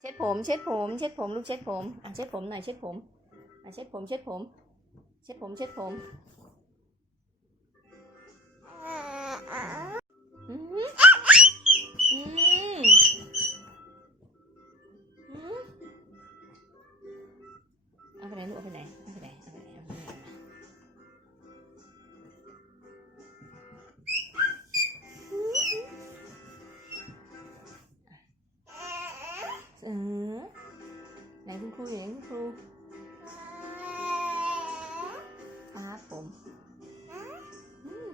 เช็ดผมเช็ดผมเช็ดผมลูกเช็ดผมอะเช็ดผมหน่อยเช็ดผมอะเช็ดผมเช็ดผม เช็ดผมเช็ดผม เออไหนคุณครูอยู่ไหนคุณครูครับผมอืม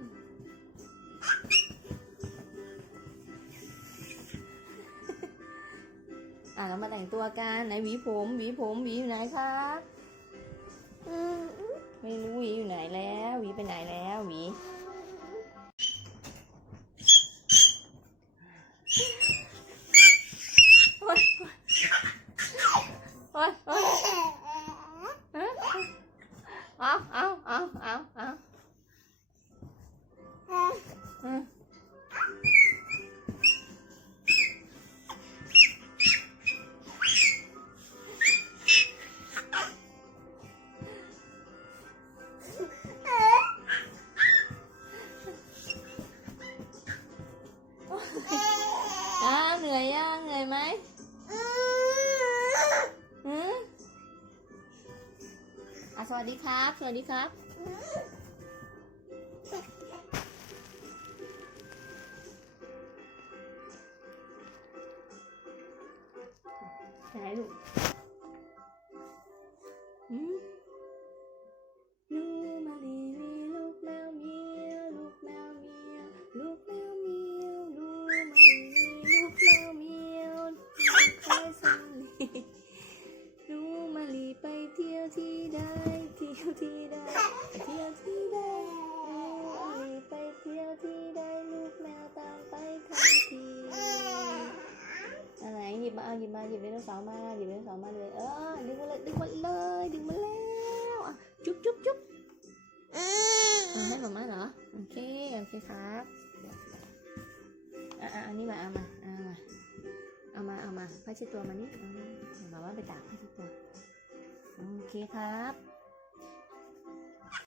อะเรามาแต่งตัวกันไหนหวีผมหวีผมหวีอยู่ไหนครับ เอาเอาเอาเอะสวัสดีครับ สวัสดีครับ ไหนลูก ที่ยวที่ใดไปเที่ยวที่ใดลูมาลีไปเที่ยวที่ใดลูกแมวตามไปทันทีอะไรหยิบมาเอาหยิบมาหยิบไดโนเสาร์มาหยิบไดโนเสาร์มาเลยเออดึงมาเลยดึงมาเลยดึงมาแล้วอะจุ๊บจุ๊บจุ๊บเอาให้หมามาเหรอโอเคโอเคครับอะอะอันนี้มาเอามาเอามาเอามาเอามาผ้าเช็ดตัวมานี่เอามาเดี๋ยวบอกว่าไปตากผ้าเช็ดตัวโอเคครับ